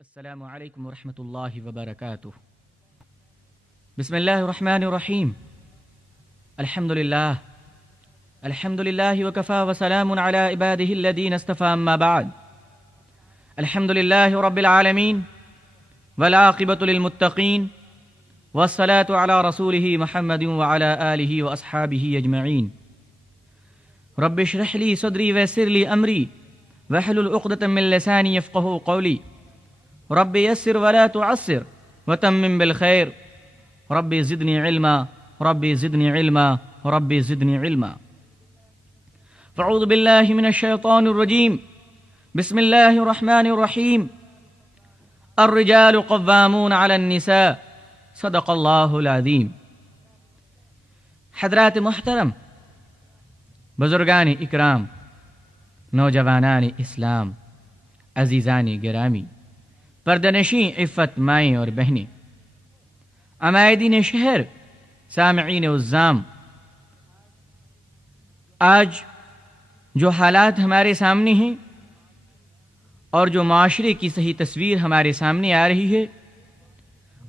السلام عليكم ورحمة الله وبركاته. بسم الله الرحمن الرحيم. الحمد لله وكفى وسلام على عباده الذين اصطفى. أما بعد، الحمد لله رب العالمين والعاقبة للمتقين والصلاة على رسوله محمد وعلى آله وأصحابه أجمعين. رب اشرح لي صدري ويسر لي أمري واحلل عقدة من لساني يفقهوا قولي. رب يسر ولا تعسر وتمم بالخير. رب زدني علما رب زدني علما رب زدني علما. فاعوذ بالله من الشيطان الرجيم. بسم الله الرحمن الرحيم. الرجال قوامون على النساء. صدق الله العظیم. حضرات محترم، بزرگان اکرام، نوجوانان اسلام، عزیزان گرامی، پردنشیں عفت مائیں اور بہنیں، عمائدین شہر، سامعین عزام، آج جو حالات ہمارے سامنے ہیں اور جو معاشرے کی صحیح تصویر ہمارے سامنے آ رہی ہے،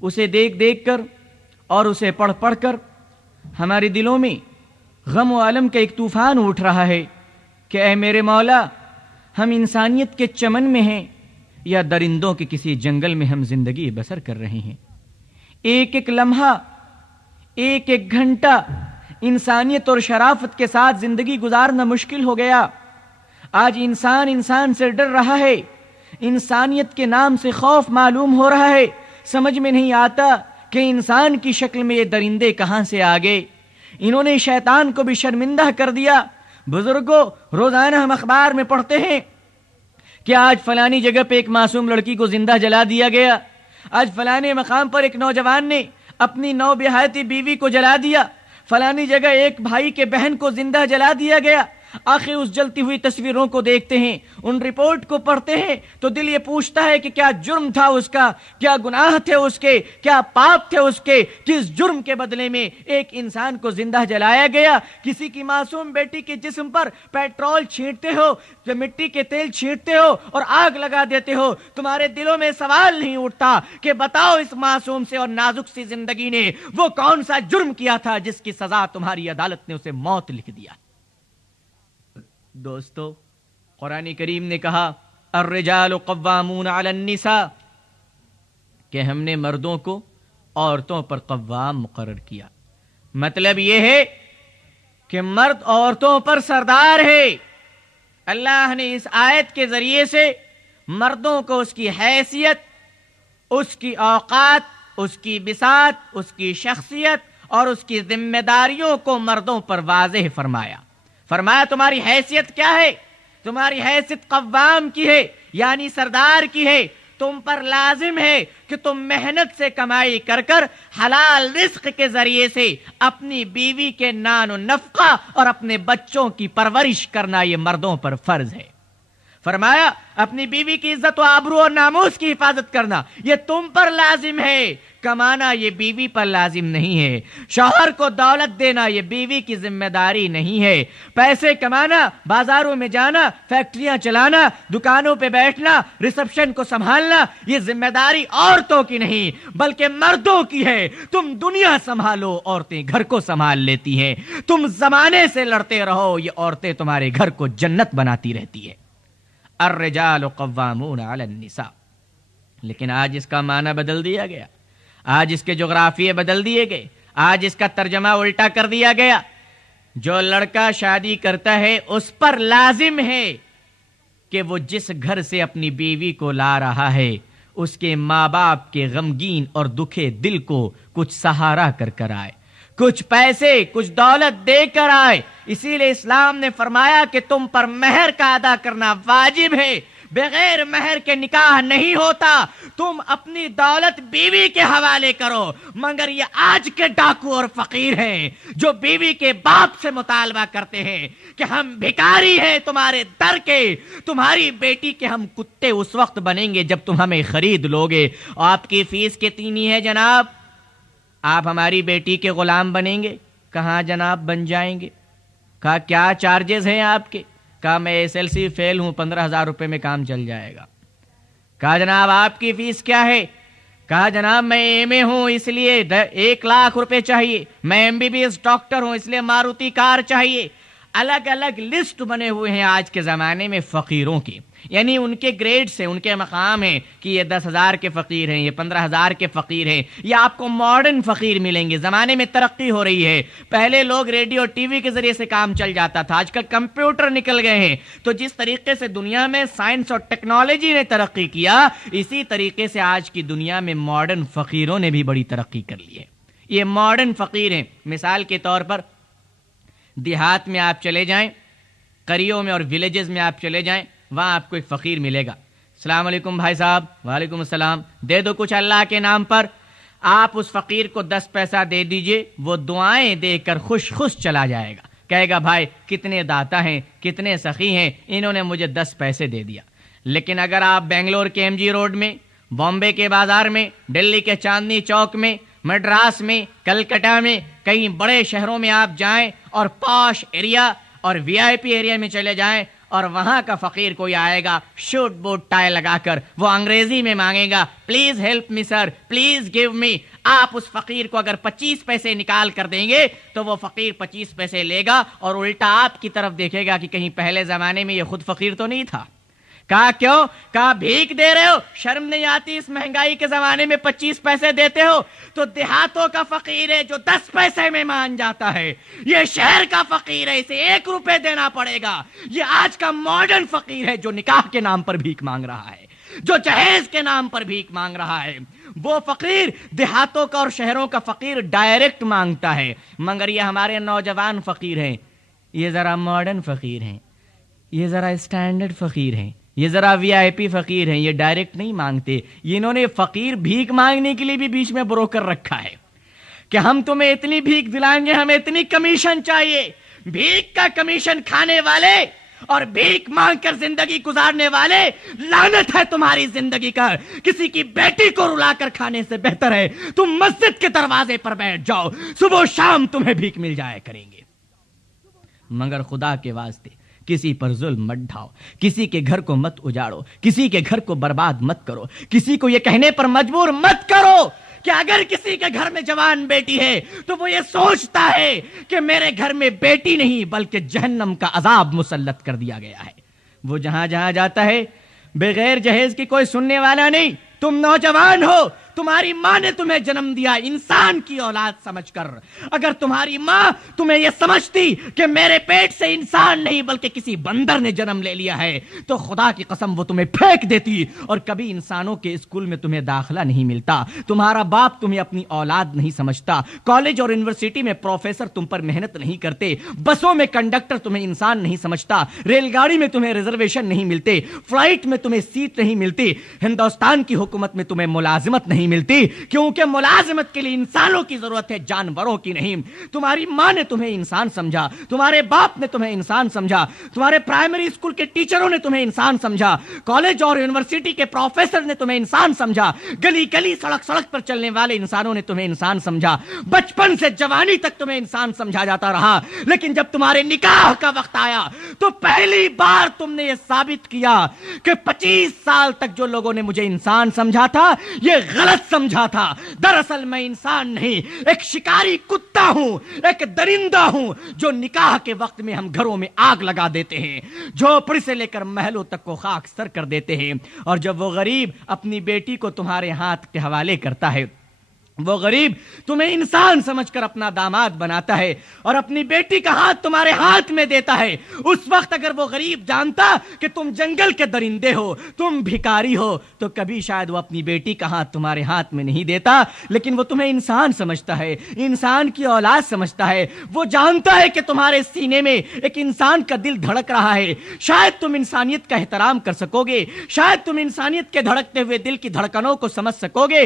اسے دیکھ کر اور اسے پڑھ کر ہمارے دلوں میں غم و الم کا ایک طوفان اٹھ رہا ہے کہ اے میرے مولا، ہم انسانیت کے چمن میں ہیں یا درندوں کے کسی جنگل میں ہم زندگی بسر کر رہے ہیں. ایک ایک لمحہ، ایک ایک گھنٹہ انسانیت اور شرافت کے ساتھ زندگی گزارنا مشکل ہو گیا. آج انسان سے ڈر رہا ہے، انسانیت کے نام سے خوف معلوم ہو رہا ہے. سمجھ میں نہیں آتا کہ انسان کی شکل میں یہ درندے کہاں سے آ گئے. انہوں نے شیطان کو بھی شرمندہ کر دیا. بزرگوں، روزانہ ہم اخبار میں پڑھتے ہیں کہ آج فلانی جگہ پہ ایک معصوم لڑکی کو زندہ جلا دیا گیا. آج فلانے مقام پر ایک نوجوان نے اپنی نوبہائتی بیوی کو جلا دیا. فلانی جگہ ایک بھائی کے بہن کو زندہ جلا دیا گیا. آخر اس جلتی ہوئی تصویروں کو دیکھتے ہیں، ان رپورٹ کو پڑھتے ہیں تو دل یہ پوچھتا ہے کہ کیا جرم تھا اس کا، کیا گناہ تھے اس کے، کیا پاپ تھے اس کے، کس جرم کے بدلے میں ایک انسان کو زندہ جلایا گیا. کسی کی معصوم بیٹی کے جسم پر پیٹرول چھینٹتے ہو، مٹی کے تیل چھینٹتے ہو اور آگ لگا دیتے ہو. تمہارے دلوں میں سوال نہیں اٹھتا کہ بتاؤ اس معصوم سے اور نازک سی زندگی نے وہ کون سا جرم کیا تھا جس کی سزا تمہاری عدالت نے اسے موت لکھ دیا. دوستو، قرآن کریم نے کہا الرجال قوامون علی النساء، کہ ہم نے مردوں کو عورتوں پر قوام مقرر کیا. مطلب یہ ہے کہ مرد عورتوں پر سردار ہے. اللہ نے اس آیت کے ذریعے سے مردوں کو اس کی حیثیت، اس کی اوقات، اس کی بساط، اس کی شخصیت اور اس کی ذمہ داریوں کو مردوں پر واضح فرمایا. تمہاری حیثیت کیا ہے؟ تمہاری حیثیت قوام کی ہے، یعنی سردار کی ہے. تم پر لازم ہے کہ تم محنت سے کمائی کر حلال رزق کے ذریعے سے اپنی بیوی کے نان و نفقہ اور اپنے بچوں کی پرورش کرنا یہ مردوں پر فرض ہے. فرمایا اپنی بیوی کی عزت و آبرو اور ناموس کی حفاظت کرنا یہ تم پر لازم ہے. کمانا یہ بیوی پر لازم نہیں ہے. شوہر کو دولت دینا یہ بیوی کی ذمہ داری نہیں ہے. پیسے کمانا، بازاروں میں جانا، فیکٹریاں چلانا، دکانوں پہ بیٹھنا، ریسپشن کو سنبھالنا یہ ذمہ داری عورتوں کی نہیں بلکہ مردوں کی ہے. تم دنیا سنبھالو، عورتیں گھر کو سنبھال لیتی ہیں. تم زمانے سے لڑتے رہو، یہ عورتیں تمہارے گھر کو جنت بناتی رہتی ہے. الرجال قوامون علی النساء. لیکن آج اس کا معنی بدل دیا گیا، آج اس کے جغرافیے بدل دیے گئے، آج اس کا ترجمہ الٹا کر دیا گیا. جو لڑکا شادی کرتا ہے اس پر لازم ہے کہ وہ جس گھر سے اپنی بیوی کو لا رہا ہے اس کے ماں باپ کے غمگین اور دکھے دل کو کچھ سہارا کر آئے، کچھ پیسے، کچھ دولت دے کر آئے. اسی لیے اسلام نے فرمایا کہ تم پر مہر کا ادا کرنا واجب ہے. بغیر مہر کے نکاح نہیں ہوتا. تم اپنی دولت بیوی کے حوالے کرو. مگر یہ آج کے ڈاکو اور فقیر ہیں جو بیوی کے باپ سے مطالبہ کرتے ہیں کہ ہم بھکاری ہیں تمہارے در کے، تمہاری بیٹی کے ہم کتے اس وقت بنیں گے جب تم ہمیں خرید لوگے. آپ کی فیس کتنی ہے جناب؟ آپ ہماری بیٹی کے غلام بنیں گے؟ کہاں جناب بن جائیں گے؟ کہا کیا چارجز ہیں آپ کے؟ کہا میں ایس ایل سی فیل ہوں، 15,000 روپے میں کام چل جائے گا. کہا جناب آپ کی فیس کیا ہے؟ کہا جناب میں ایم اے ہوں اس لیے 1,00,000 روپے چاہیے، میں MBBS ڈاکٹر ہوں اس لیے ماروتی کار چاہیے۔ الگ الگ لسٹ بنے ہوئے ہیں آج کے زمانے میں فقیروں کی، یعنی ان کے گریڈز ہیں، ان کے مقام ہیں کہ یہ 10,000 کے فقیر ہیں، یہ 15,000 کے فقیر ہیں۔ یہ آپ کو ماڈرن فقیر ملیں گے۔ زمانے میں ترقی ہو رہی ہے، پہلے لوگ ریڈیو ٹی وی کے ذریعے سے کام چل جاتا تھا، آج کل کمپیوٹر نکل گئے ہیں۔ تو جس طریقے سے دنیا میں سائنس اور ٹیکنالوجی نے ترقی کیا، اسی طریقے سے آج کی دنیا میں ماڈرن فقیروں نے بھی بڑی ترقی کر لی ہے۔ یہ ماڈرن فقیر ہیں۔ مثال کے طور پر دیہات میں آپ چلے جائیں، قریوں میں اور ولیجز میں آپ چلے جائیں، وہاں آپ کو ایک فقیر ملے گا۔ السلام علیکم بھائی صاحب۔ وعلیکم السلام۔ دے دو کچھ اللہ کے نام پر۔ آپ اس فقیر کو 10 پیسہ دے دیجئے، وہ دعائیں دے کر خوش خوش چلا جائے گا، کہے گا بھائی کتنے داتا ہیں، کتنے سخی ہیں، انہوں نے مجھے 10 پیسے دے دیا۔ لیکن اگر آپ بنگلور کے MG روڈ میں، بامبے کے بازار میں، دلی کے چاندنی چوک میں، مڈراس میں، کلکتہ میں، کئی بڑے شہروں میں آپ جائیں اور پاش ایریا اور VIP ایریا میں چلے جائیں، اور وہاں کا فقیر کوئی آئے گا شوٹ بوٹ ٹائی لگا کر، وہ انگریزی میں مانگے گا please help me sir, please give me. آپ اس فقیر کو اگر 25 پیسے نکال کر دیں گے تو وہ فقیر 25 پیسے لے گا اور الٹا آپ کی طرف دیکھے گا کہ کہیں پہلے زمانے میں یہ خود فقیر تو نہیں تھا۔ کہا کیوں؟ کہا بھیک دے رہے ہو، شرم نہیں آتی اس مہنگائی کے زمانے میں 25 پیسے دیتے ہو؟ تو دیہاتوں کا فقیر ہے جو 10 پیسے میں مان جاتا ہے، یہ شہر کا فقیر ہے اسے 1 روپے دینا پڑے گا۔ یہ آج کا ماڈرن فقیر ہے جو نکاح کے نام پر بھیک مانگ رہا ہے، جو جہیز کے نام پر بھیک مانگ رہا ہے۔ وہ فقیر دیہاتوں کا اور شہروں کا فقیر ڈائریکٹ مانگتا ہے، مگر یہ ہمارے نوجوان فقیر ہیں، یہ ذرا ماڈرن فقیر ہیں، یہ ذرا اسٹینڈرڈ فقیر ہیں، یہ ذرا VIP فقیر ہیں، یہ ڈائریکٹ نہیں مانگتے۔ یہ انہوں نے فقیر بھیک مانگنے کے لیے بھی بیچ میں بروکر رکھا ہے کہ ہم تمہیں اتنی بھیک دلائیں گے، ہمیں اتنی کمیشن چاہیے۔ بھیک کا کمیشن کھانے والے اور بھیک مانگ کر زندگی گزارنے والے، لعنت ہے تمہاری زندگی کا۔ کسی کی بیٹی کو رلا کر کھانے سے بہتر ہے تم مسجد کے دروازے پر بیٹھ جاؤ، صبح و شام تمہیں بھیک مل جایا کریں گے۔ مگر خدا کے واسطے کسی پر ظلم مت ڈھاؤ، کسی کے گھر کو مت اجاڑو، کسی کے گھر کو برباد مت کرو، کسی کو یہ کہنے پر مجبور مت کرو کہ اگر کسی کے گھر میں جوان بیٹی ہے تو وہ یہ سوچتا ہے کہ میرے گھر میں بیٹی نہیں بلکہ جہنم کا عذاب مسلط کر دیا گیا ہے۔ وہ جہاں جہاں جاتا ہے بغیر جہیز کی کوئی سننے والا نہیں۔ تم نوجوان ہو، تمہاری ماں نے تمہیں جنم دیا انسان کی اولاد سمجھ کر۔ اگر تمہاری ماں تمہیں یہ سمجھتی کہ میرے پیٹ سے انسان نہیں بلکہ کسی بندر نے جنم لے لیا ہے تو خدا کی قسم وہ تمہیں پھینک دیتی، اور کبھی انسانوں کے اسکول میں تمہیں داخلہ نہیں ملتا۔ تمہارا باپ تمہیں اپنی اولاد نہیں سمجھتا، کالج اور یونیورسٹی میں پروفیسر تم پر محنت نہیں کرتے، بسوں میں کنڈکٹر تمہیں انسان نہیں سمجھتا، ریل گاڑی میں تمہیں ریزرویشن نہیں ملتے، فلائٹ میں تمہیں سیٹ نہیں ملتی، ہندوستان کی حکومت میں تمہیں ملازمت نہیں ملتی، کیونکہ ملازمت کے لیے انسانوں کی ضرورت ہے، جانوروں کی نہیں۔ تمہاری ماں نے تمہیں انسان سمجھا، تمہارے باپ نے تمہیں انسان سمجھا، تمہارے پرائمری اسکول کے ٹیچروں نے تمہیں انسان سمجھا، کالج اور یونیورسٹی کے پروفیسر نے تمہیں انسان سمجھا، گلی گلی سڑک سڑک پر چلنے والے انسانوں نے تمہیں انسان سمجھا، بچپن سے جوانی تک تمہیں انسان سمجھا جاتا رہا۔ لیکن جب تمہارے نکاح کا وقت آیا تو پہلی بار تم نے یہ ثابت کیا کہ 25 سال تک جو لوگوں نے مجھے انسان سمجھا تھا یہ غلط سمجھا تھا۔ دراصل میں انسان نہیں، ایک شکاری کتا ہوں، ایک درندہ ہوں جو نکاح کے وقت میں ہم گھروں میں آگ لگا دیتے ہیں، جھوپڑی سے لے کر محلوں تک کو خاک سر کر دیتے ہیں، اور جب وہ غریب اپنی بیٹی کو تمہارے ہاتھ کے حوالے کرتا ہے، وہ غریب تمہیں انسان سمجھ کر اپنا داماد بناتا ہے اور اپنی بیٹی کا ہاتھ تمہارے ہاتھ میں دیتا ہے، اس وقت اگر وہ غریب جانتا کہ تم جنگل کے درندے ہو، تم بھکاری ہو، تو کبھی شاید وہ اپنی بیٹی کا ہاتھ تمہارے ہاتھ میں نہیں دیتا، لیکن وہ تمہیں انسان سمجھتا ہے، انسان کی اولاد سمجھتا ہے، وہ جانتا ہے کہ تمہارے سینے میں ایک انسان کا دل دھڑک رہا ہے، شاید تم انسانیت کا احترام کر سکو گے، شاید تم انسانیت کے دھڑکتے ہوئے دل کی دھڑکنوں کو سمجھ سکو گے،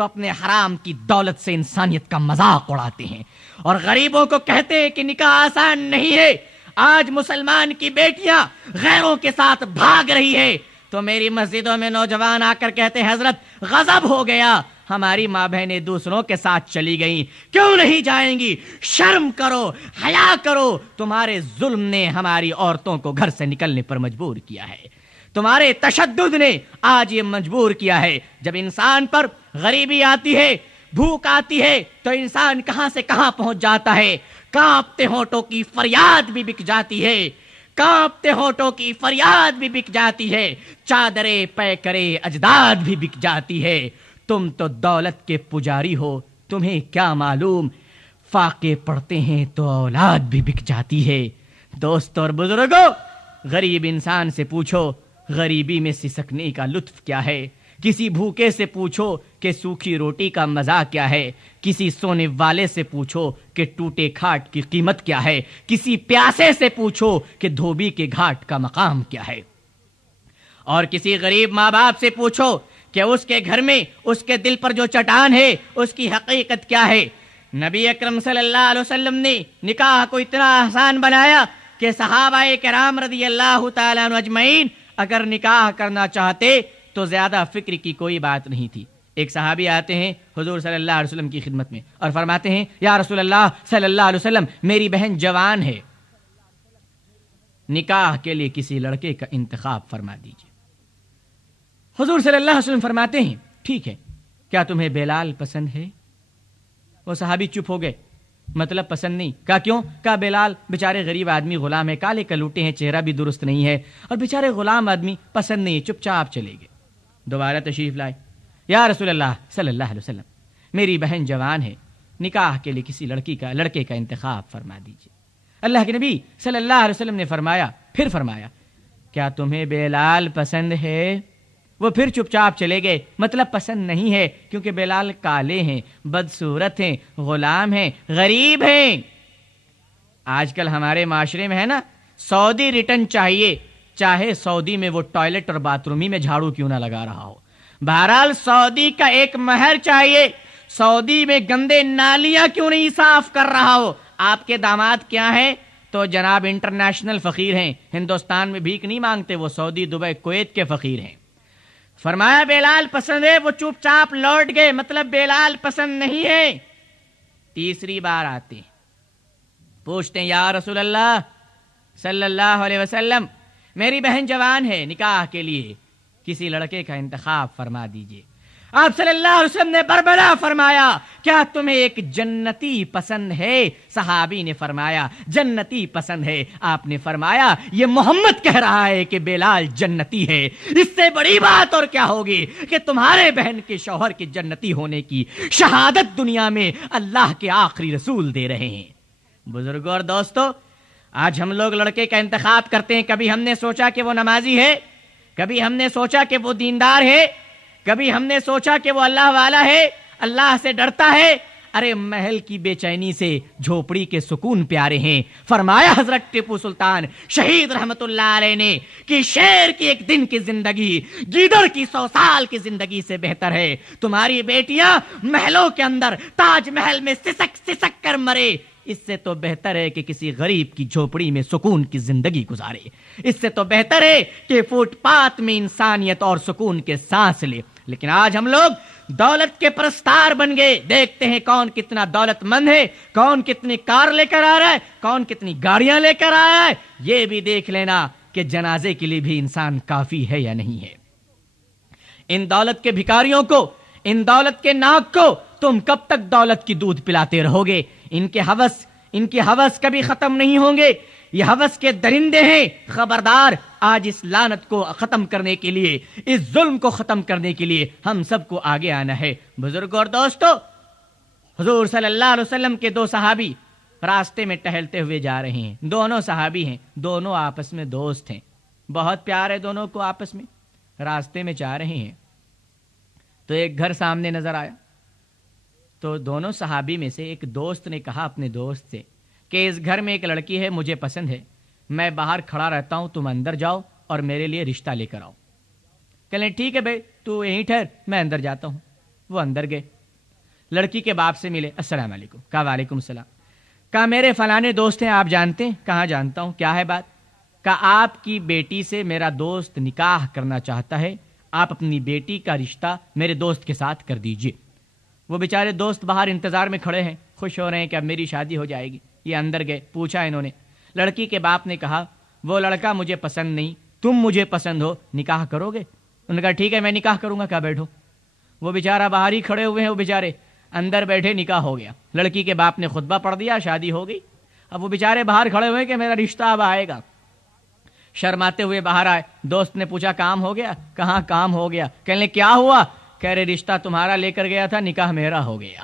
تو اپنے حرام کی دولت سے انسانیت کا مذاق اڑاتے ہیں اور غریبوں کو کہتے ہیں کہ نکاح آسان نہیں ہے. آج مسلمان کی بیٹیاں غیروں کے ساتھ بھاگ رہی ہے تو میری مسجدوں میں نوجوان آ کر کہتے ہیں حضرت غضب ہو گیا, ہماری ماں بہنیں دوسروں کے ساتھ چلی گئیں, کیوں نہیں جائیں گی؟ شرم کرو, حیا کرو. تمہارے ظلم نے ہماری عورتوں کو گھر سے نکلنے پر مجبور کیا ہے, تمہارے تشدد نے آج یہ مجبور کیا ہے. جب انسان پر غریبی آتی ہے, بھوک آتی ہے, تو انسان کہاں سے کہاں پہنچ جاتا ہے. کانپتے ہونٹوں کی فریاد بھی بک جاتی ہے, کانپتے ہونٹوں کی فریاد بھی بک جاتی ہے, چادریں پیکرے اجداد بھی بک جاتی ہے. تم تو دولت کے پجاری ہو, تمہیں کیا معلوم, فاقے پڑھتے ہیں تو اولاد بھی بک جاتی ہے. دوستو اور بزرگوں, غریب انسان سے پوچھو غریبی میں سسکنے کا لطف کیا ہے. کسی بھوکے سے پوچھو کہ سوکھی روٹی کا مزہ کیا ہے. کسی سونے والے سے پوچھو کہ ٹوٹے کھاٹ کی قیمت کیا ہے. کسی پیاسے سے پوچھو کہ دھوبی کے گھاٹ کا مقام کیا ہے. اور کسی غریب ماں باپ سے پوچھو کہ اس کے گھر میں اس کے دل پر جو چٹان ہے اس کی حقیقت کیا ہے. نبی اکرم صلی اللہ علیہ وسلم نے نکاح کو اتنا آسان بنایا کہ صحابہ کرام رضی اللہ تعالیٰ عنہ اجمعین اگر نکاح کرنا چاہتے تو زیادہ فکر کی کوئی بات نہیں تھی. ایک صحابی آتے ہیں حضور صلی اللہ علیہ وسلم کی خدمت میں اور فرماتے ہیں یا رسول اللہ صلی اللہ علیہ وسلم, میری بہن جوان ہے, نکاح کے لیے کسی لڑکے کا انتخاب فرما دیجیے. حضور صلی اللہ علیہ وسلم فرماتے ہیں ٹھیک ہے, کیا تمہیں بلال پسند ہے؟ وہ صحابی چپ ہو گئے, مطلب پسند نہیں. کہا کیوں؟ کہا بلال بیچارے غریب آدمی غلام ہے, کالے کلوٹے ہیں, چہرہ بھی درست نہیں ہے, اور بیچارے غلام آدمی پسند نہیں ہے. چپ چاپ چلے گئے. دوبارہ تشریف لائے, یا رسول اللہ صلی اللہ علیہ وسلم, میری بہن جوان ہے, نکاح کے لیے کسی لڑکے کا انتخاب فرما دیجیے. اللہ کے نبی صلی اللہ علیہ وسلم نے پھر فرمایا کیا تمہیں بلال پسند ہے؟ وہ پھر چپ چاپ چلے گئے, مطلب پسند نہیں ہے کیونکہ بلال کالے ہیں, بدصورت ہیں, غلام ہیں, غریب ہیں. آج کل ہمارے معاشرے میں ہے نا, سعودی ریٹرن چاہیے, چاہے سعودی میں وہ ٹوائلٹ اور باتھ روم میں جھاڑو کیوں نہ لگا رہا ہو. بہرحال سعودی کا ایک مہر چاہیے, سعودی میں گندے نالیاں کیوں نہیں صاف کر رہا ہو. آپ کے داماد کیا ہیں؟ تو جناب انٹرنیشنل فقیر ہیں, ہندوستان میں بھیک نہیں مانگتے, وہ سعودی, دبئی, کویت کے فقیر ہیں. فرمایا بلال پسند ہے, وہ چپ چاپ لوٹ گئے, مطلب بلال پسند نہیں ہے. تیسری بار آتے ہیں, پوچھتے ہیں یا رسول اللہ صلی اللہ علیہ وسلم, میری بہن جوان ہے, نکاح کے لیے کسی لڑکے کا انتخاب فرما دیجئے. آپ صلی اللہ علیہ وسلم نے بربلا فرمایا کیا تمہیں ایک جنتی پسند ہے؟ صحابی نے فرمایا جنتی پسند ہے. آپ نے فرمایا یہ محمد کہہ رہا ہے کہ بلال جنتی ہے, اس سے بڑی بات اور کیا ہوگی کہ تمہارے بہن کے شوہر کے جنتی ہونے کی شہادت دنیا میں اللہ کے آخری رسول دے رہے ہیں. بزرگوں اور دوستو, آج ہم لوگ لڑکے کا انتخاب کرتے ہیں, کبھی ہم نے سوچا کہ وہ نمازی ہے, کبھی ہم نے سوچا کہ وہ دیندار ہے, کبھی ہم نے سوچا کہ وہ اللہ والا ہے, اللہ سے ڈرتا ہے. ارے محل کی بے چینی سے جھوپڑی کے سکون پیارے ہیں. فرمایا حضرت ٹیپو سلطان شہید رحمت اللہ علیہ نے کہ شیر کی ایک دن کی زندگی گیدڑ کی 100 سال کی زندگی سے بہتر ہے. تمہاری بیٹیاں محلوں کے اندر تاج محل میں سسک سسک کر مرے, اس سے تو بہتر ہے کہ کسی غریب کی جھوپڑی میں سکون کی زندگی گزارے. اس سے تو بہتر ہے کہ فٹ پاتھ میں انسانیت اور سکون کے سانس لے. لیکن آج ہم لوگ دولت کے پرستار بن گئے. دیکھتے ہیں کون کتنا دولت مند ہے, کون کتنی کار لے کر آ رہا ہے, کون کتنی گاڑیاں لے کر آیا ہے. یہ بھی دیکھ لینا کہ جنازے کے لیے بھی انسان کافی ہے یا نہیں ہے. ان دولت کے بھکاریوں کو, ان دولت کے ناک کو تم کب تک دولت کی دودھ پلاتے رہو گے؟ ان کے ہوس کبھی ختم نہیں ہوں گے. یہ ہوس کے درندے ہیں. خبردار, آج اس لعنت کو ختم کرنے کے لیے, اس ظلم کو ختم کرنے کے لیے ہم سب کو آگے آنا ہے. بزرگوں اور دوستو, حضور صلی اللہ علیہ وسلم کے 2 صحابی راستے میں ٹہلتے ہوئے جا رہے ہیں. دونوں صحابی ہیں, دونوں آپس میں دوست ہیں, بہت پیار ہے دونوں کو آپس میں. راستے میں جا رہے ہیں تو ایک گھر سامنے نظر آیا. تو دونوں صحابی میں سے ایک دوست نے کہا اپنے دوست سے کہ اس گھر میں ایک لڑکی ہے, مجھے پسند ہے, میں باہر کھڑا رہتا ہوں, تم اندر جاؤ اور میرے لیے رشتہ لے کر آؤ. کہنے ٹھیک ہے بھائی, تو یہیں ٹھہر, میں اندر جاتا ہوں. وہ اندر گئے. لڑکی کے باپ سے ملے، السلام علیکم، کہا وعلیکم السلام، کہا میرے فلانے دوست ہیں، آپ جانتے ہیں؟ کہاں جانتا ہوں، کیا ہے بات؟ کہا آپ کی بیٹی سے میرا دوست نکاح کرنا چاہتا ہے، آپ اپنی بیٹی کا رشتہ میرے دوست کے ساتھ کر دیجئے۔ وہ بیچارے دوست باہر انتظار میں کھڑے ہیں، خوش ہو رہے ہیں کہ اب میری شادی ہو جائے گی۔ یہ اندر گئے، پوچھا انہوں نے، لڑکی کے باپ نے کہا وہ لڑکا مجھے پسند نہیں، تم مجھے پسند ہو، نکاح کرو گے؟ انہوں نے کہا ٹھیک ہے میں نکاح کروں گا، کہا بیٹھو۔ وہ بیچارہ باہر ہی کھڑے ہوئے ہیں، وہ بیچارے اندر بیٹھے، نکاح ہو گیا، لڑکی کے باپ نے خطبہ پڑھ دیا، شادی ہو گئی۔ اب وہ بیچارے باہر کھڑے ہوئے کہ میرا رشتہ اب آئے گا، شرماتے ہوئے باہر آئے۔ دوست نے پوچھا کام ہو گیا؟ کہاں کام ہو گیا؟ کہنے کیا ہوا؟ کہہ رہے رشتہ تمہارا لے کر گیا تھا، نکاح میرا ہو گیا۔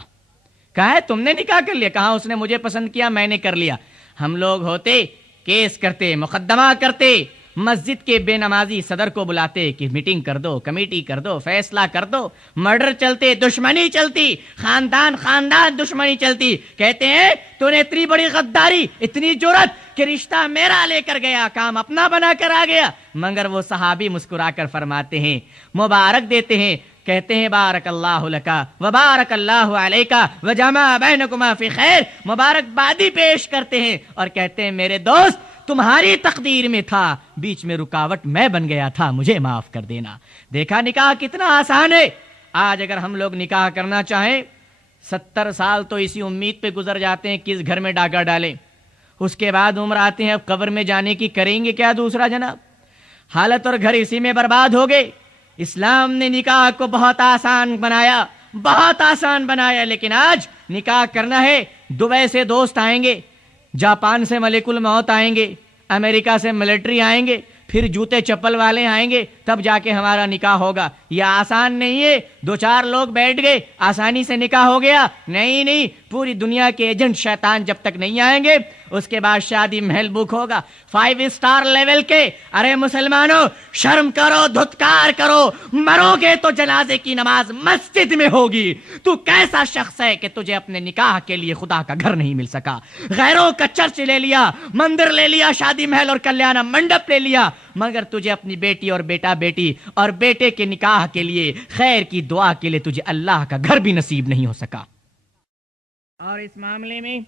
کہا ہے تم نے نکاح کر لیا؟ کہاں اس نے مجھے پسند کیا، میں نے کر لیا۔ ہم لوگ ہوتے کیس کرتے، مقدمہ کرتے، مسجد کے بے نمازی صدر کو بلاتے کہ میٹنگ کر دو، کمیٹی کر دو، فیصلہ کر دو، مرڈر چلتے، دشمنی چلتی، خاندان دشمنی چلتی۔ کہتے ہیں تو نے اتنی بڑی غداری، اتنی جرأت کہ رشتہ میرا لے کر گیا، کام اپنا بنا کر آ گیا۔ مگر وہ صحابی مسکرا کر فرماتے ہیں، مبارک دیتے ہیں، کہتے ہیں بارک اللہ لکا وبارک اللہ علیکا وجمع بینکما فی خیر، مبارکبادی پیش کرتے ہیں اور کہتے ہیں میرے دوست تمہاری تقدیر میں تھا، بیچ میں رکاوٹ میں بن گیا تھا، مجھے معاف کر دینا۔ دیکھا نکاح کتنا آسان ہے۔ آج اگر ہم لوگ نکاح کرنا چاہیں، 70 سال تو اسی امید پہ گزر جاتے ہیں کس گھر میں ڈاکہ ڈالیں، اس کے بعد عمر آتے ہیں، اب قبر میں جانے کی کریں گے کیا دوسرا جناب؟ حالت اور گھر اسی میں برباد ہو گئے۔ اسلام نے نکاح کو بہت آسان بنایا، بہت آسان بنایا، لیکن آج نکاح کرنا ہے، دبئی سے دوست آئیں گے، جاپان سے ملک الموت آئیں گے، امریکہ سے ملٹری آئیں گے، پھر جوتے چپل والے آئیں گے، تب جا کے ہمارا نکاح ہوگا۔ یہ آسان نہیں ہے، 2-4 لوگ بیٹھ گئے آسانی سے نکاح ہو گیا، نہیں، پوری دنیا کے ایجنٹ شیطان جب تک نہیں آئیں گے اس کے بعد شادی محل بک ہوگا 5 اسٹار لیول کے۔ ارے مسلمانوں شرم کرو، دھتکار کرو، مرو گے تو جنازے کی نماز مسجد میں ہوگی۔ تو کیسا شخص ہے کہ تجھے اپنے نکاح کے لیے خدا کا گھر نہیں مل سکا، غیروں کا چرچ لے لیا، مندر لے لیا، شادی محل اور کلیانہ منڈپ لے لیا، مگر تجھے اپنی بیٹی اور بیٹی اور بیٹے کے نکاح کے لیے، خیر کی دعا کے لیے تجھے اللہ کا گھر بھی نصیب نہیں ہو سکا۔ اور اس معاملے میں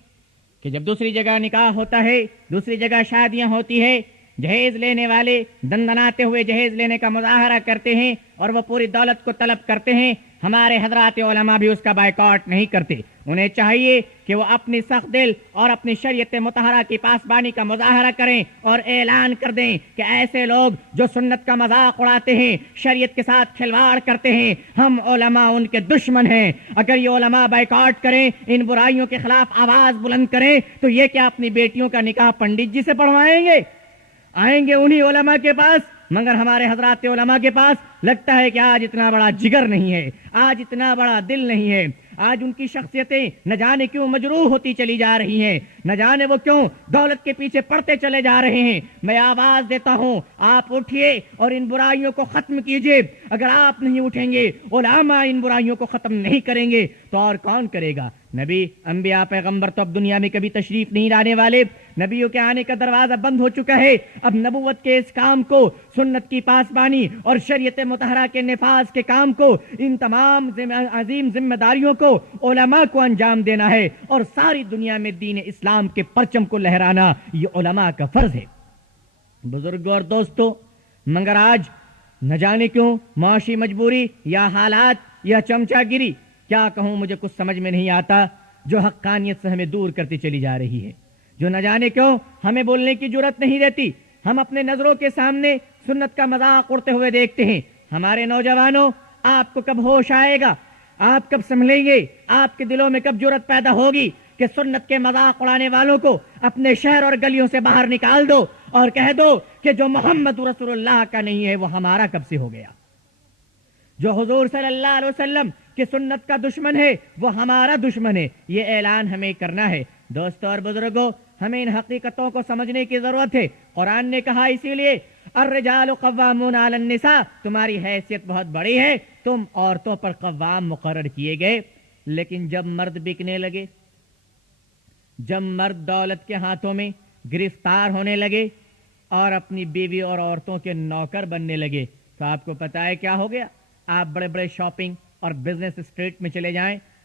کہ جب دوسری جگہ نکاح ہوتا ہے، دوسری جگہ شادیاں ہوتی ہے، جہیز لینے والے دندناتے ہوئے جہیز لینے کا مظاہرہ کرتے ہیں اور وہ پوری دولت کو طلب کرتے ہیں، ہمارے حضرات علماء بھی اس کا بائیکاٹ نہیں کرتے۔ انہیں چاہیے کہ وہ اپنی سخت دل اور اپنی شریعت مطہرہ کی پاسبانی کا مظاہرہ کریں اور اعلان کر دیں کہ ایسے لوگ جو سنت کا مذاق اڑاتے ہیں، شریعت کے ساتھ کھلواڑ کرتے ہیں، ہم علماء ان کے دشمن ہیں۔ اگر یہ علماء بائیکاٹ کریں، ان برائیوں کے خلاف آواز بلند کریں، تو یہ کیا اپنی بیٹیوں کا نکاح پنڈت جی سے پڑھوائیں گے؟ آئیں گے انہی علماء کے پاس، مگر ہمارے حضرات علماء کے پاس لگتا ہے کہ آج اتنا بڑا جگر نہیں ہے، آج اتنا بڑا دل نہیں ہے، آج ان کی شخصیتیں نہ جانے کیوں مجروح ہوتی چلی جا رہی ہیں، نہ جانے وہ کیوں دولت کے پیچھے پڑتے چلے جا رہے ہیں۔ میں آواز دیتا ہوں، آپ اٹھیے اور ان برائیوں کو ختم کیجیے۔ اگر آپ نہیں اٹھیں گے، علماء ان برائیوں کو ختم نہیں کریں گے تو اور کون کرے گا؟ نبی، انبیاء، پیغمبر تو اب دنیا میں کبھی تشریف نہیں لانے والے، نبیوں کے آنے کا دروازہ بند ہو چکا ہے۔ اب نبوت کے اس کام کو، سنت کی پاسبانی اور شریعت مطہرہ کے نفاذ کے کام کو، ان تمام عظیم ذمہ داریوں کو علماء کو انجام دینا ہے، اور ساری دنیا میں دین اسلام کے پرچم کو لہرانا یہ علماء کا فرض ہے۔ بزرگوں اور دوستوں، مگر آج نہ جانے کیوں معاشی مجبوری یا حالات یا چمچا گیری، کیا کہوں مجھے کچھ سمجھ میں نہیں آتا، جو حقانیت سے ہمیں دور کرتی چلی جا رہی ہے، جو نہ جانے کیوں ہمیں بولنے کی جرات نہیں دیتی۔ ہم اپنے نظروں کے سامنے سنت کا مذاق اڑتے ہوئے دیکھتے ہیں۔ ہمارے نوجوانوں، آپ کو کب ہوش آئے گا؟ آپ کب سنبھلیں گے؟ آپ کے دلوں میں کب جرات پیدا ہوگی کہ سنت کے مذاق اڑانے والوں کو اپنے شہر اور گلیوں سے باہر نکال دو اور کہہ دو کہ جو محمد رسول اللہ کا نہیں ہے وہ ہمارا کب سے ہو گیا؟ جو حضور صلی اللہ علیہ وسلم کی سنت کا دشمن ہے وہ ہمارا دشمن ہے۔ یہ اعلان ہمیں کرنا ہے۔ دوستو اور بزرگوں، ہمیں ان حقیقتوں کو سمجھنے کی ضرورت ہے۔ قرآن نے کہا اسی لیے الرجال قوامون علی النساء، تمہاری حیثیت بہت بڑی ہے، تم عورتوں پر قوام مقرر کیے گئے۔ لیکن جب مرد بکنے لگے، جب مرد دولت کے ہاتھوں میں گرفتار ہونے لگے اور اپنی بیوی اور عورتوں کے نوکر بننے لگے، تو آپ کو پتا ہے کیا ہو گیا؟ آپ بڑے بڑے شاپنگ اور بزنس اسٹریٹ میں چلے جائیں،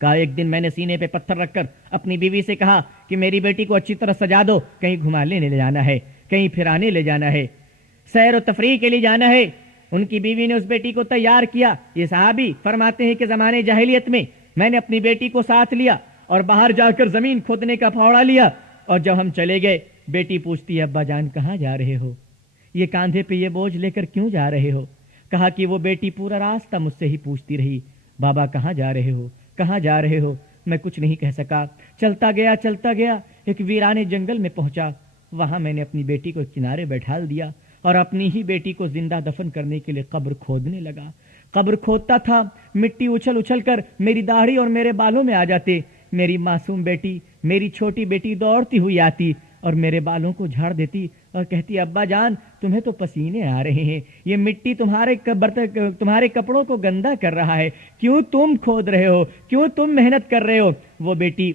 کہا ایک دن میں نے سینے پہ پتھر رکھ کر اپنی بیوی سے کہا کہ میری بیٹی کو اچھی طرح سجا دو، کہیں گھمانے لے جانا ہے، کہیں پھرانے لے جانا ہے، سیر و تفریح کے لیے جانا ہے۔ ان کی بیوی نے اس بیٹی کو تیار کیا۔ یہ صحابی فرماتے ہیں کہ زمانے جاہلیت میں میں نے اپنی بیٹی کو ساتھ لیا اور باہر جا کر زمین کھودنے کا پھاوڑا لیا، اور جب ہم چلے گئے بیٹی پوچھتی ہے ابا جان کہاں جا رہے ہو، یہ کاندھے پہ یہ بوجھ لے کر کیوں جا رہے ہو؟ کہا کہ وہ بیٹی پورا راستہ مجھ سے ہی پوچھتی رہی بابا کہاں جا رہے ہو، کہاں جا رہے ہو؟ میں کچھ نہیں کہہ سکا، چلتا گیا ایک ویرانے جنگل میں پہنچا۔ وہاں میں نے اپنی بیٹی کو کنارے بیٹھال دیا اور اپنی ہی بیٹی کو زندہ دفن کرنے کے لیے قبر کھودنے لگا۔ قبر کھودتا تھا، مٹی اچھل اچھل کر میری داڑھی اور میرے بالوں میں آ جاتے۔ میری معصوم بیٹی، میری چھوٹی بیٹی دوڑتی ہوئی آتی اور میرے بالوں کو جھاڑ دیتی اور کہتی ابا جان تمہیں تو پسینے آ رہے ہیں، یہ مٹی تمہارے کپڑوں کو گندا کر رہا ہے، کیوں تم کھود رہے ہو، کیوں تم محنت کر رہے ہو؟ وہ بیٹی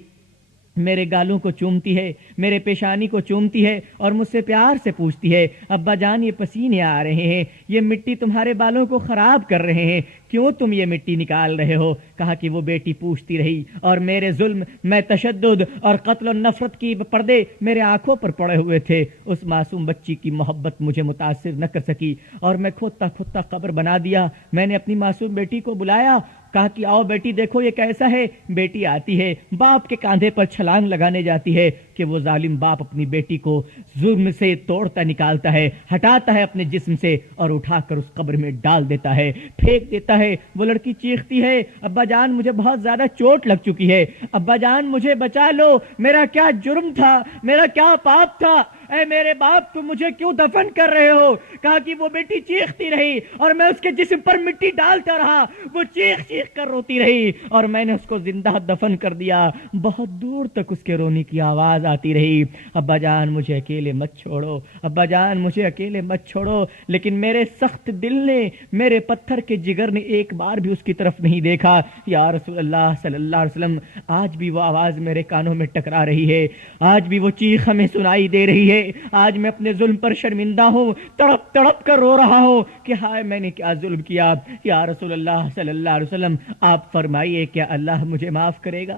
میرے گالوں کو چومتی ہے، میرے پیشانی کو چومتی ہے اور مجھ سے پیار سے پوچھتی ہے ابا جان یہ پسینے آ رہے ہیں، یہ مٹی تمہارے بالوں کو خراب کر رہے ہیں، کیوں تم یہ مٹی نکال رہے ہو؟ کہا کہ وہ بیٹی پوچھتی رہی اور میرے ظلم، میں تشدد اور قتل و نفرت کی پردے میرے آنکھوں پر پڑے ہوئے تھے۔ اس معصوم بچی کی محبت مجھے متاثر نہ کر سکی اور میں کھودتا کھودتا قبر بنا دیا۔ میں نے اپنی معصوم بیٹی کو بلایا، کہا کہ آؤ بیٹی دیکھو یہ کیسا ہے۔ بیٹی آتی ہے، باپ کے کاندھے پر چھلانگ لگانے جاتی ہے کہ وہ ظالم باپ اپنی بیٹی کو ظلم سے توڑتا نکالتا ہے، ہٹاتا ہے اپنے جسم سے اور اٹھا کر اس قبر میں ڈال دیتا ہے، پھینک دیتا ہے۔ وہ لڑکی چیختی ہے ابا جان مجھے بہت زیادہ چوٹ لگ چکی ہے، ابا جان مجھے بچا لو، میرا کیا جرم تھا، میرا کیا پاپ تھا، اے میرے باپ تم مجھے کیوں دفن کر رہے ہو؟ کہا کہ وہ بیٹی چیختی رہی اور میں اس کے جسم پر مٹی ڈالتا رہا، وہ چیخ چیخ کر روتی رہی اور میں نے اس کو زندہ دفن کر دیا۔ بہت دور تک اس کے رونے کی آواز آتی رہی ابا جان مجھے اکیلے مت چھوڑو، ابا جان مجھے اکیلے مت چھوڑو۔ لیکن میرے سخت دل نے، میرے پتھر کے جگر نے ایک بار بھی اس کی طرف نہیں دیکھا۔ یا رسول اللہ صلی اللہ علیہ وسلم آج بھی وہ آواز میرے کانوں میں ٹکرا رہی ہے، آج بھی وہ چیخ ہمیں سنائی دے رہی ہے۔ آج میں اپنے ظلم پر شرمندہ ہوں، تڑپ تڑپ کر رو رہا ہوں کہ ہائے میں نے کیا ظلم کیا۔ یا رسول اللہ صلی اللہ علیہ وسلم آپ فرمائیے کیا اللہ مجھے معاف کرے گا؟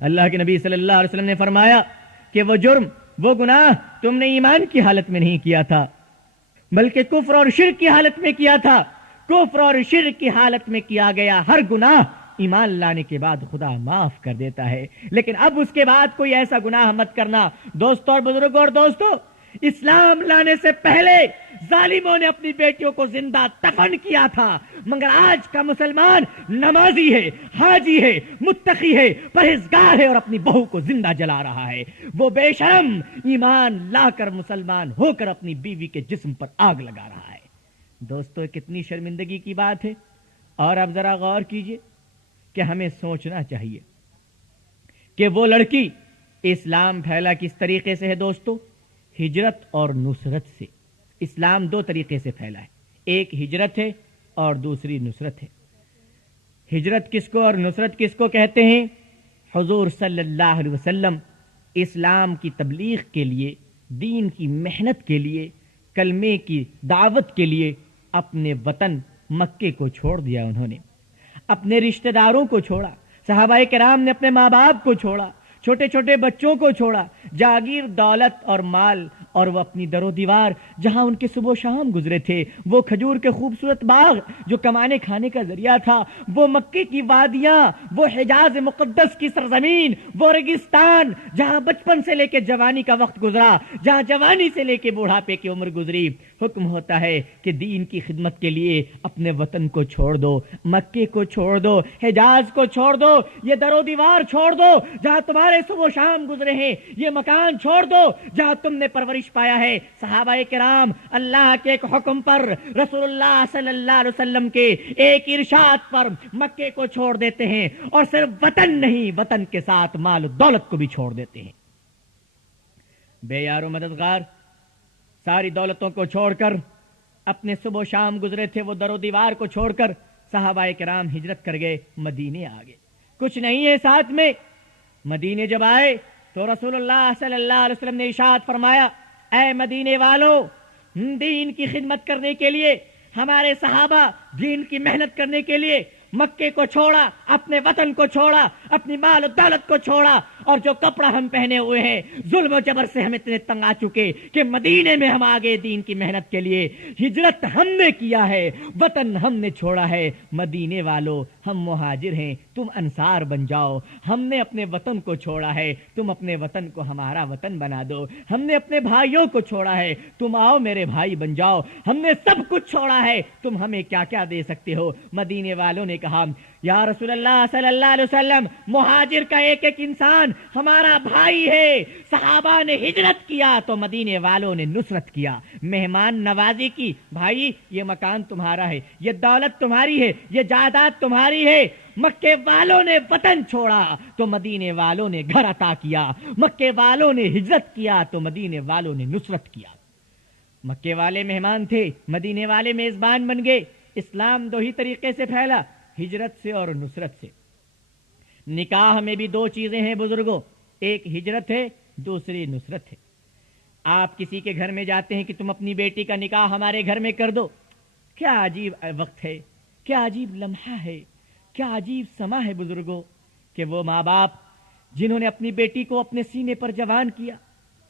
اللہ کے نبی صلی اللہ علیہ وسلم نے فرمایا کہ وہ جرم، وہ گناہ تم نے ایمان کی حالت میں نہیں کیا تھا بلکہ کفر اور شرک کی حالت میں کیا تھا۔ کفر اور شرک کی حالت میں کیا گیا ہر گناہ ایمان لانے کے بعد خدا معاف کر دیتا ہے، لیکن اب اس کے بعد کوئی ایسا گناہ مت کرنا۔ دوستوں اور بزرگوں اور دوستوں، اسلام لانے سے پہلے ظالموں نے اپنی بیٹیوں کو زندہ دفن کیا تھا، مگر آج کا مسلمان نمازی ہے، حاجی ہے، متقی ہے، پرہیزگار ہے اور اپنی بہو کو زندہ جلا رہا ہے۔ وہ بے شرم ایمان لا کر مسلمان ہو کر اپنی بیوی کے جسم پر آگ لگا رہا ہے۔ دوستو کتنی شرمندگی کی بات ہے۔ اور اب ذرا غور کیجئے کہ ہمیں سوچنا چاہیے کہ وہ لڑکی، اسلام پھیلا کس طریقے سے ہے دوستو؟ ہجرت اور نصرت سے۔ اسلام دو طریقے سے پھیلا ہے، ایک ہجرت ہے اور دوسری نصرت ہے۔ ہجرت کس کو اور نصرت کس کو کہتے ہیں؟ حضور صلی اللہ علیہ وسلم اسلام کی تبلیغ کے لیے، دین کی محنت کے لیے، کلمے کی دعوت کے لیے اپنے وطن مکے کو چھوڑ دیا۔ انہوں نے اپنے رشتہ داروں کو چھوڑا، صحابہ کرام نے اپنے ماں باپ کو چھوڑا، چھوٹے چھوٹے بچوں کو چھوڑا، جاگیر، دولت اور مال، اور وہ اپنی در و دیوار جہاں ان کے صبح و شام گزرے تھے، وہ کھجور کے خوبصورت باغ جو کمانے کھانے کا ذریعہ تھا، وہ مکے کی وادیاں، وہ حجاز مقدس کی سرزمین، وہ ریگستان جہاں بچپن سے لے کے جوانی کا وقت گزرا، جہاں جوانی سے لے کے بوڑھاپے کی عمر گزری۔ حکم ہوتا ہے کہ دین کی خدمت کے لیے اپنے وطن کو چھوڑ دو، مکے کو چھوڑ دو، حجاز کو چھوڑ دو، یہ در و دیوار چھوڑ دو جہاں تمہارے صبح و شام گزرے ہیں، یہ مکان چھوڑ دو جہاں تم نے پرورش پایا ہے۔ صحابہ کرام اللہ کے ایک حکم پر، رسول اللہ صلی اللہ علیہ وسلم کے ایک ارشاد پر مکے کو چھوڑ دیتے ہیں، اور صرف وطن نہیں، وطن کے ساتھ مال و دولت کو بھی چھوڑ دیتے ہیں۔ بے یار و مددگار ساری دولتوں کو چھوڑ کر، اپنے صبح و شام گزرے تھے وہ در و دیوار کو چھوڑ کر صحابہ کرام ہجرت کر گئے، مدینے آ گئے۔ کچھ نہیں ہے ساتھ میں۔ مدینے جب آئے تو رسول اللہ صلی اللہ علیہ وسلم نے ارشاد فرمایا، اے مدینے والو، دین کی خدمت کرنے کے لیے، ہمارے صحابہ دین کی محنت کرنے کے لیے مکے کو چھوڑا، اپنے وطن کو چھوڑا، اپنی مال و دولت کو چھوڑا، اور جو کپڑا ہم پہنے ہوئے ہیں ظلم و جبر سے ہم اتنے تنگ آ چکے کہ مدینے میں ہم آگے دین کی محنت کے لیے ہجرت ہم نے کیا ہے، وطن ہم نے چھوڑا ہے۔ مدینے والوں ہم مہاجر ہیں، تم انصار بن جاؤ۔ ہم نے اپنے وطن کو چھوڑا ہے، تم اپنے وطن کو ہمارا وطن بنا دو۔ ہم نے اپنے بھائیوں کو چھوڑا ہے، تم آؤ میرے بھائی بن جاؤ۔ ہم نے سب کچھ چھوڑا ہے، تم ہمیں کیا کیا دے سکتے ہو؟ مدینے والوں نے کہا یا رسول اللہ صلی اللہ علیہ وسلم، مہاجر کا ایک ایک انسان ہمارا بھائی ہے۔ صحابہ نے ہجرت کیا تو مدینے والوں نے نصرت کیا، مہمان نوازی کی۔ بھائی یہ مکان تمہارا ہے، یہ دولت تمہاری ہے، یہ جائیداد تمہاری ہے۔ مکے والوں نے وطن چھوڑا تو مدینے والوں نے گھر عطا کیا، مکے والوں نے ہجرت کیا تو مدینے والوں نے نصرت کیا۔ مکے والے مہمان تھے، مدینے والے میزبان بن گئے۔ اسلام دو ہی طریقے سے پھیلا، ہجرت سے اور نصرت سے۔ نکاح میں بھی دو چیزیں ہیں بزرگوں، ایک ہجرت ہے، دوسری نصرت ہے۔ آپ کسی کے گھر میں جاتے ہیں کہ تم اپنی بیٹی کا نکاح ہمارے گھر میں کر دو، کیا عجیب وقت ہے، کیا عجیب لمحہ ہے، کیا عجیب سما ہے بزرگوں، کہ وہ ماں باپ جنہوں نے اپنی بیٹی کو اپنے سینے پر جوان کیا،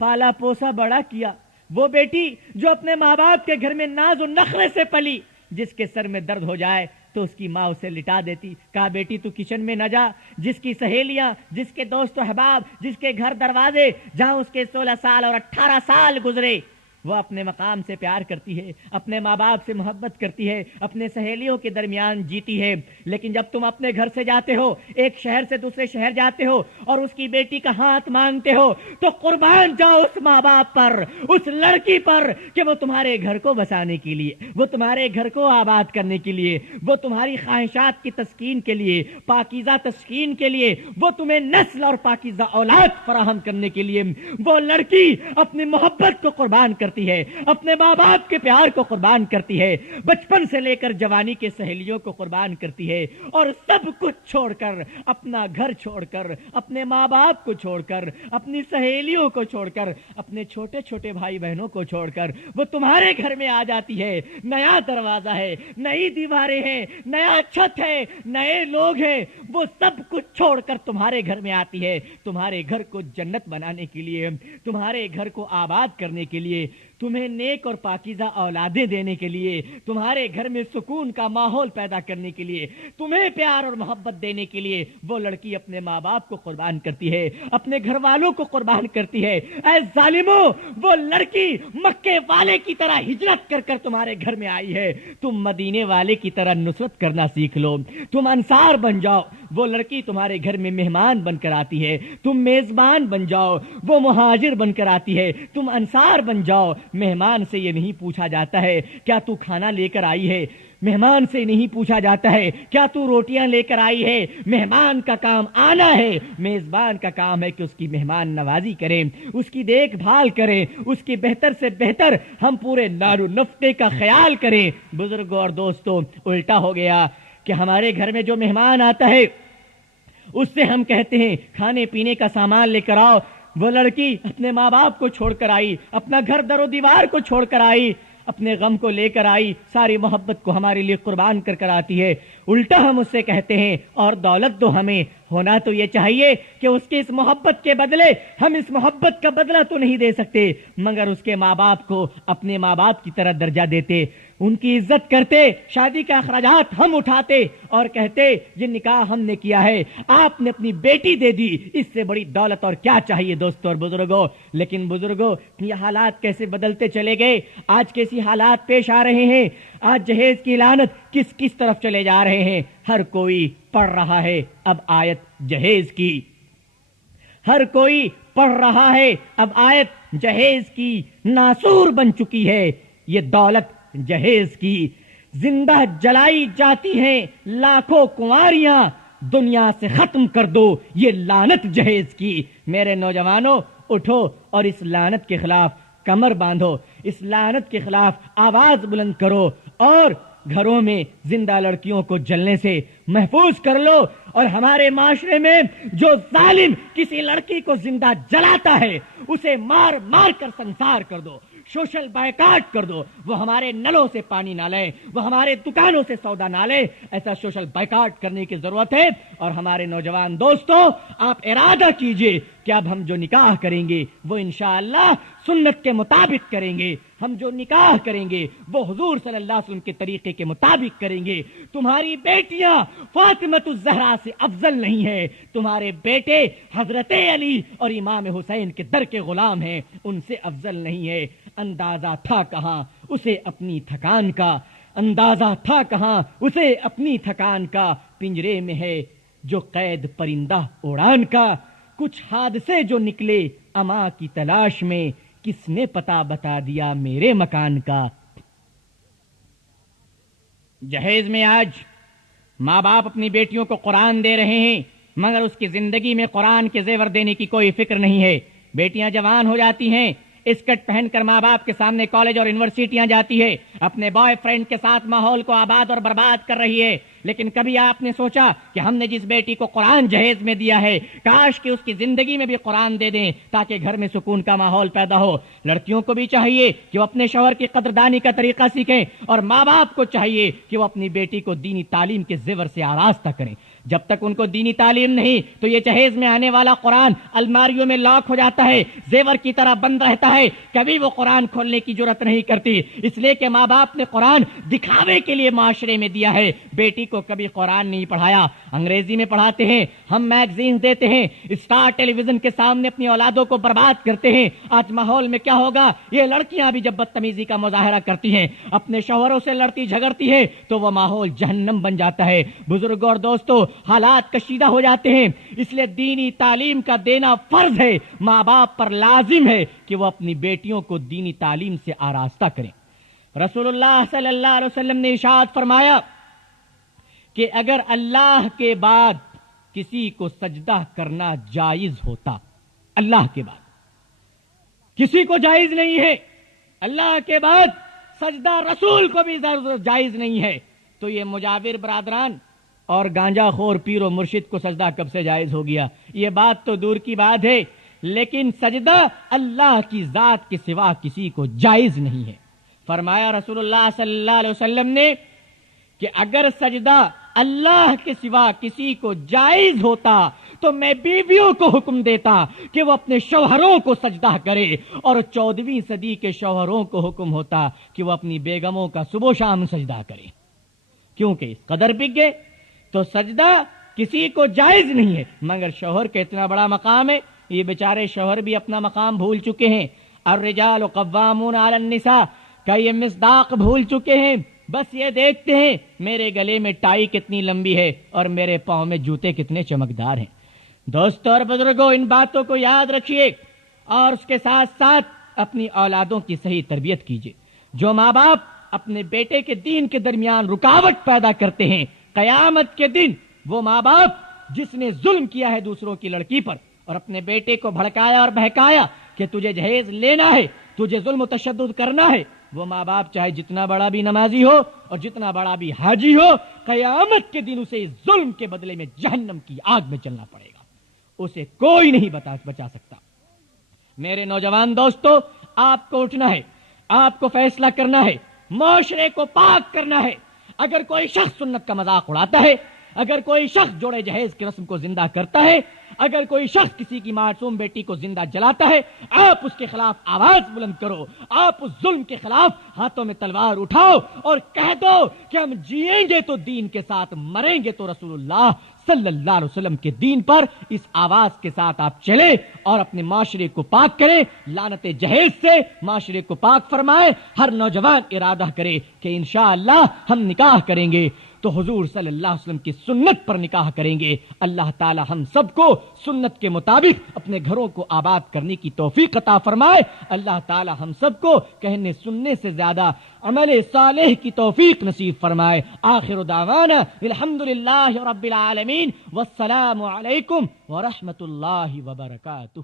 پالا پوسا بڑا کیا، وہ بیٹی جو اپنے ماں باپ کے گھر میں ناز و نخرے سے پلی، جس کے سر میں درد ہو جائے تو اس کی ماں اسے لٹا دیتی، کہا بیٹی تو کچن میں نہ جا، جس کی سہیلیاں، جس کے دوست و احباب، جس کے گھر دروازے جہاں اس کے 16 سال اور 18 سال گزرے، وہ اپنے مقام سے پیار کرتی ہے، اپنے ماں باپ سے محبت کرتی ہے، اپنے سہیلیوں کے درمیان جیتی ہے۔ لیکن جب تم اپنے گھر سے جاتے ہو، ایک شہر سے دوسرے شہر جاتے ہو اور اس کی بیٹی کا ہاتھ مانگتے ہو، تو قربان جاؤ اس ماں باپ پر، اس لڑکی پر، کہ وہ تمہارے گھر کو بسانے کے لیے، وہ تمہارے گھر کو آباد کرنے کے لیے، وہ تمہاری خواہشات کی تسکین کے لیے، پاکیزہ تسکین کے لیے، وہ تمہیں نسل اور پاکیزہ اولاد فراہم کرنے کے لیے، وہ لڑکی اپنی محبت کو قربان کرتی ہے، اپنے ماں باپ کے پیار کو قربان کرتی ہے، بچپن سے لے کر جوانی کے سہیلیوں کو قربان کرتی ہے، اور سب کچھ چھوڑ کر، اپنا گھر چھوڑ کر، اپنے ماں باپ کو چھوڑ کر، اپنی سہیلیوں کو چھوڑ کر، اپنے چھوٹے چھوٹے بھائی بہنوں کو چھوڑ کر وہ تمہارے گھر میں آ جاتی ہے۔ نیا دروازہ ہے، نئی دیواریں ہیں، نیا چھت ہے، نئے لوگ ہیں، وہ سب کچھ چھوڑ کر تمہارے گھر میں آتی ہے، تمہارے گھر کو جنت بنانے کے لیے، تمہارے گھر کو آباد کرنے کے لیے، تمہیں نیک اور پاکیزہ اولادیں دینے کے لیے، تمہارے گھر میں سکون کا ماحول پیدا کرنے کے لیے، تمہیں پیار اور محبت دینے کے لیے وہ لڑکی اپنے ماں باپ کو قربان کرتی ہے، اپنے گھر والوں کو قربان کرتی ہے۔ اے ظالموں، وہ لڑکی مکے والے کی طرح ہجرت کر کر تمہارے گھر میں آئی ہے، تم مدینے والے کی طرح نصرت کرنا سیکھ لو، تم انصار بن جاؤ۔ وہ لڑکی تمہارے گھر میں مہمان بن کر آتی ہے، تم میزبان بن جاؤ۔ وہ مہاجر بن کر آتی ہے، تم انصار بن جاؤ۔ مہمان سے یہ نہیں پوچھا جاتا ہے کیا تو کھانا لے کر آئی ہے، مہمان سے نہیں پوچھا جاتا ہے کیا تو روٹیاں لے کر آئی ہے۔ مہمان کا کام آنا ہے، میزبان کا کام ہے کہ اس کی مہمان نوازی کریں، اس کی دیکھ بھال کریں، اس کی بہتر سے بہتر ہم پورے نار و نفقے کا خیال کریں۔ بزرگوں اور دوستوں، الٹا ہو گیا کہ ہمارے گھر میں جو مہمان آتا ہے اس سے ہم کہتے ہیں کھانے پینے کا سامان لے کر آؤ۔ وہ لڑکی اپنے ماں باپ کو چھوڑ کر آئی، اپنا گھر در و دیوار کو چھوڑ کر آئی، اپنے غم کو لے کر آئی، ساری محبت کو ہمارے لیے قربان کر کر آتی ہے۔ الٹا ہم اس سے کہتے ہیں اور دولت دو ہمیں۔ ہونا تو یہ چاہیے کہ اس کی اس محبت کے بدلے ہم اس محبت کا بدلہ تو نہیں دے سکتے، مگر اس کے ماں باپ کو اپنے ماں باپ کی طرح درجہ دیتے، ان کی عزت کرتے، شادی کے اخراجات ہم اٹھاتے اور کہتے یہ نکاح ہم نے کیا ہے، آپ نے اپنی بیٹی دے دی، اس سے بڑی دولت اور کیا چاہیے دوستوں اور بزرگوں۔ لیکن بزرگوں، یہ حالات کیسے بدلتے چلے گئے، آج کیسی حالات پیش آ رہے ہیں، آج جہیز کی لعنت کس کس طرف چلے جا رہے ہیں۔ ہر کوئی پڑھ رہا ہے اب آیت جہیز کی، ہر کوئی پڑھ رہا ہے اب آیت جہیز کی، ناسور بن چکی ہے یہ دولت جہیز کی، زندہ جلائی جاتی ہیں لاکھوں کنواریاں، دنیا سے ختم کر دو یہ لعنت جہیز کی۔ میرے نوجوانوں، اٹھو اور اس لعنت کے خلاف کمر باندھو، اس لعنت کے خلاف آواز بلند کرو، اور گھروں میں زندہ لڑکیوں کو جلنے سے محفوظ کر لو، اور ہمارے معاشرے میں جو ظالم کسی لڑکی کو زندہ جلاتا ہے اسے مار مار کر سنسار کر دو، سوشل بائیکاٹ کر دو، وہ ہمارے نلوں سے پانی نہ لیں، وہ ہمارے دکانوں سے سودا نہ لیں، ایسا سوشل بائیکاٹ کرنے کی ضرورت ہے۔ اور ہمارے نوجوان دوستوں، آپ ارادہ کیجئے کہ اب ہم جو نکاح کریں گے وہ انشاءاللہ سنت کے مطابق کریں گے، ہم جو نکاح کریں گے وہ حضور صلی اللہ علیہ وسلم کے طریقے کے مطابق کریں گے۔ تمہاری بیٹیاں فاطمۃ الزہرا سے افضل نہیں ہے، تمہارے بیٹے حضرت علی اور امام حسین کے در کے غلام ہیں، ان سے افضل نہیں ہے۔ اندازہ تھا کہاں اسے اپنی تھکان کا، اندازہ تھا کہاں اسے اپنی تھکان کا، پنجرے میں ہے جو قید پرندہ اڑان کا، کچھ حادثے جو نکلے اماں کی تلاش میں، کس نے پتہ بتا دیا میرے مکان کا۔ جہیز میں آج ماں باپ اپنی بیٹیوں کو قرآن دے رہے ہیں، مگر اس کی زندگی میں قرآن کے زیور دینے کی کوئی فکر نہیں ہے۔ بیٹیاں جوان ہو جاتی ہیں، اسکرٹ پہن کر ماں باپ کے سامنے کالج اور یونیورسٹیاں جاتی ہے، اپنے بوائے فرینڈ کے ساتھ ماحول کو آباد اور برباد کر رہی ہے۔ لیکن کبھی آپ نے سوچا کہ ہم نے جس بیٹی کو قرآن جہیز میں دیا ہے کاش کہ اس کی زندگی میں بھی قرآن دے دیں تاکہ گھر میں سکون کا ماحول پیدا ہو۔ لڑکیوں کو بھی چاہیے کہ وہ اپنے شوہر کی قدردانی کا طریقہ سیکھیں، اور ماں باپ کو چاہیے کہ وہ اپنی بیٹی کو دینی تعلیم کے زیور سے آراستہ کریں۔ جب تک ان کو دینی تعلیم نہیں تو یہ جہیز میں آنے والا قرآن الماریوں میں لاک ہو جاتا ہے، زیور کی طرح بند رہتا ہے، کبھی وہ قرآن کھولنے کی جرت نہیں کرتی، اس لیے کہ ماں باپ نے قرآن دکھاوے کے لیے معاشرے میں دیا ہے، بیٹی کو کبھی قرآن نہیں پڑھایا۔ انگریزی میں پڑھاتے ہیں، ہم میگزین دیتے ہیں، اسٹار ٹیلی ویژن کے سامنے اپنی اولادوں کو برباد کرتے ہیں۔ آج ماحول میں کیا ہوگا؟ یہ لڑکیاں بھی جب بدتمیزی کا مظاہرہ کرتی ہیں، اپنے شوہروں سے لڑتی جھگڑتی ہیں تو وہ ماحول جہنم بن جاتا ہے۔ بزرگوں اور دوستوں، حالات کشیدہ ہو جاتے ہیں، اس لیے دینی تعلیم کا دینا فرض ہے، ماں باپ پر لازم ہے کہ وہ اپنی بیٹیوں کو دینی تعلیم سے آراستہ کریں۔ رسول اللہ صلی اللہ علیہ وسلم نے ارشاد فرمایا کہ اگر اللہ کے بعد کسی کو سجدہ کرنا جائز ہوتا، اللہ کے بعد کسی کو جائز نہیں ہے، اللہ کے بعد سجدہ رسول کو بھی جائز نہیں ہے، تو یہ مجاور برادران اور گانجا خور پیر و مرشد کو سجدہ کب سے جائز ہو گیا؟ یہ بات تو دور کی بات ہے، لیکن سجدہ اللہ کی ذات کے سوا کسی کو جائز نہیں ہے۔ فرمایا رسول اللہ صلی اللہ علیہ وسلم نے کہ اگر سجدہ اللہ کے سوا کسی کو جائز ہوتا تو میں بیویوں کو حکم دیتا کہ وہ اپنے شوہروں کو سجدہ کرے، اور 14ویں صدی کے شوہروں کو حکم ہوتا کہ وہ اپنی بیگموں کا صبح و شام سجدہ کرے، کیونکہ اس قدر بک گئے۔ تو سجدہ کسی کو جائز نہیں ہے، مگر شوہر کا اتنا بڑا مقام ہے، یہ بیچارے شوہر بھی اپنا مقام بھول چکے ہیں۔ الرجال قوامون علی النساء کا یہ مصداق بھول چکے ہیں، بس یہ دیکھتے ہیں میرے گلے میں ٹائی کتنی لمبی ہے اور میرے پاؤں میں جوتے کتنے چمکدار ہیں۔ دوستوں اور بزرگوں، ان باتوں کو یاد رکھیے اور اس کے ساتھ ساتھ اپنی اولادوں کی صحیح تربیت کیجیے۔ جو ماں باپ اپنے بیٹے کے دین کے درمیان رکاوٹ پیدا کرتے ہیں، قیامت کے دن وہ ماں باپ جس نے ظلم کیا ہے دوسروں کی لڑکی پر اور اپنے بیٹے کو بھڑکایا اور بہکایا کہ تجھے جہیز لینا ہے، تجھے ظلم و تشدد کرنا ہے، وہ ماں باپ چاہے جتنا بڑا بھی نمازی ہو اور جتنا بڑا بھی حاجی ہو، قیامت کے دن اسے اس ظلم کے بدلے میں جہنم کی آگ میں چلنا پڑے گا، اسے کوئی نہیں بچا سکتا۔ میرے نوجوان دوستو، آپ کو اٹھنا ہے، آپ کو فیصلہ کرنا ہے، معاشرے کو پاک کرنا ہے۔ اگر کوئی شخص سنت کا مذاق اڑاتا ہے، اگر کوئی شخص جوڑے جہیز کی رسم کو زندہ کرتا ہے، اگر کوئی شخص کسی کی معصوم بیٹی کو زندہ جلاتا ہے، آپ اس کے خلاف آواز بلند کرو، آپ اس ظلم کے خلاف ہاتھوں میں تلوار اٹھاؤ اور کہہ دو کہ ہم جیئیں گے تو دین کے ساتھ، مریں گے تو رسول اللہ صلی اللہ علیہ وسلم کے دین پر۔ اس آواز کے ساتھ آپ چلیں اور اپنے معاشرے کو پاک کریں، لعنت جہیز سے معاشرے کو پاک فرمائیں۔ ہر نوجوان ارادہ کرے کہ انشاءاللہ ہم نکاح کریں گے تو حضور صلی اللہ علیہ وسلم کی سنت پر نکاح کریں گے۔ اللہ تعالی ہم سب کو سنت کے مطابق اپنے گھروں کو آباد کرنے کی توفیق عطا فرمائے۔ اللہ تعالی ہم سب کو کہنے سننے سے زیادہ عمل صالح کی توفیق نصیب فرمائے۔ آخر دعوانا الحمدللہ رب العالمین، والسلام علیکم ورحمۃ اللہ وبرکاتہ۔